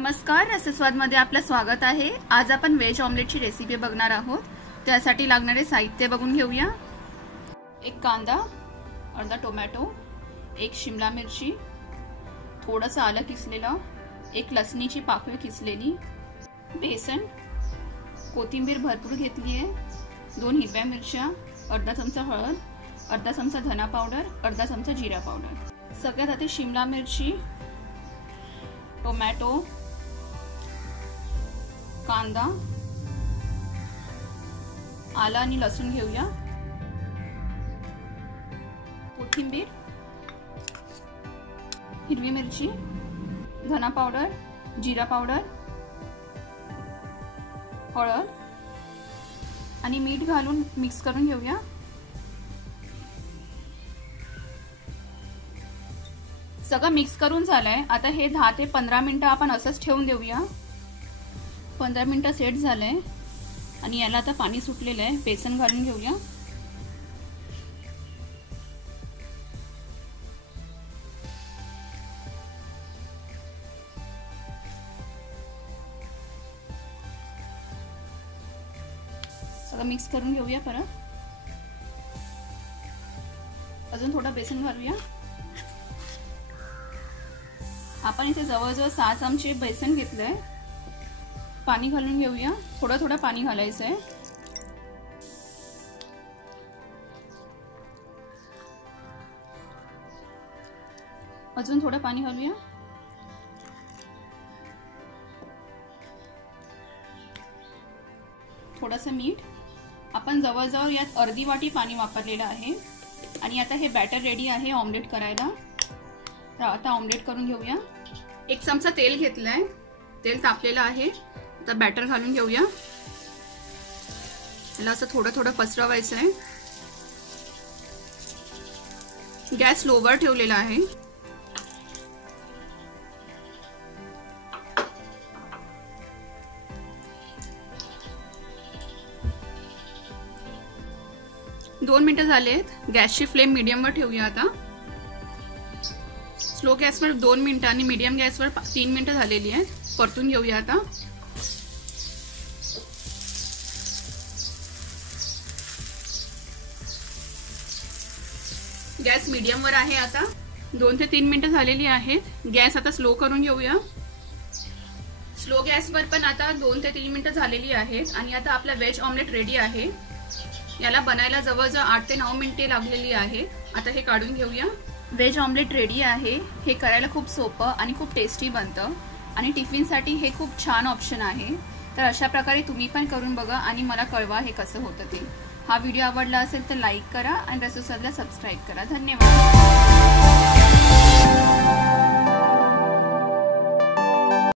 नमस्कार, रसस्वादमध्ये आपलं स्वागत आहे। आज आपण वेज ऑमलेटची रेसिपी बघणार आहोत। त्यासाठी लागणारे साहित्य बघून घेऊया। एक कांदा, अर्धा टोमॅटो, एक शिमला मिरची, थोडंसं आलं किसलेलं, एक लसणीची पाकळी किसलेली, बेसन, कोथिंबीर भरपूर घेतली आहे, 2 हिरव्या मिरच्या, अर्धा चमचा हळद, अर्धा चमचा धना पावडर, अर्धा चमचा जिरा पावडर। सगळ्यात आधी शिमला मिरची, टोमॅटो, कांदा, आलं आणि लसूण घेऊया। कोथिंबीर, हिरवी मिरची, धना पावडर, जिरा पावडर, हळद आणि मीठ घालून मिक्स करून घेऊया। सगळं मिक्स करून झालंय। आता हे 10 ते 15 मिनिटं आपण असंच ठेवून देऊया। 15 मिनिटं सेट झालंय आणि याला आता पाणी सुटलेलं आहे। बेसन घालून घेऊया। सगळं मिक्स करून घेऊया। परत अजून थोडं बेसन घालूया। आपण इथे जवळजवळ 6 चमचे बेसन घेतलंय। पाणी घालून घेऊया। थोडं थोडं पाणी घालायचंय। अजून थोडं पाणी घालूया। थोडंसं मीठ। आपण जवळजवळ यात अर्धी वाटी पाणी वापरलेलं आहे आणि आता हे बॅटर रेडी आहे ऑमलेट करायला। तर आता ऑमलेट करून घेऊया। 1 चमचा तेल घेतलंय। तेल तापलेलं आहे। आता बॅटर घालून घेऊया। याला असं थोडं थोडं पसरवायचं आहे। गॅस स्लोवर ठेवलेला आहे। दोन मिनिटं झालेत। गॅसची फ्लेम मीडियमवर ठेवूया। आता स्लो गॅसवर 2 मिनिटं आणि मीडियम गॅसवर 3 मिनिटं झालेली आहेत। परतून घेऊया। आता गॅस मीडियमवर आहे। आता 2 ते 3 मिनिटं झालेली आहेत। गॅस आता स्लो करून घेऊया। स्लो गॅसवर पण आता 2 ते 3 मिनिटं झालेली आहेत आणि आता आपला वेज ऑमलेट रेडी आहे। याला बनायला जवळजवळ 8 ते 9 मिनिटे लागलेली आहेत। आता हे काढून घेऊया। वेज ऑमलेट रेडी आहे। हे करायला खूप सोपं आणि खूप टेस्टी बनतं आणि टिफिनसाठी हे खूप छान ऑप्शन आहे। तर अशा प्रकारे तुम्ही पण करून बघा आणि मला कळवा हे कसं होतं ते। हा व्हिडिओ आवडला असेल तर लाईक करा आणि रसस्वादला सबस्क्राईब करा। धन्यवाद।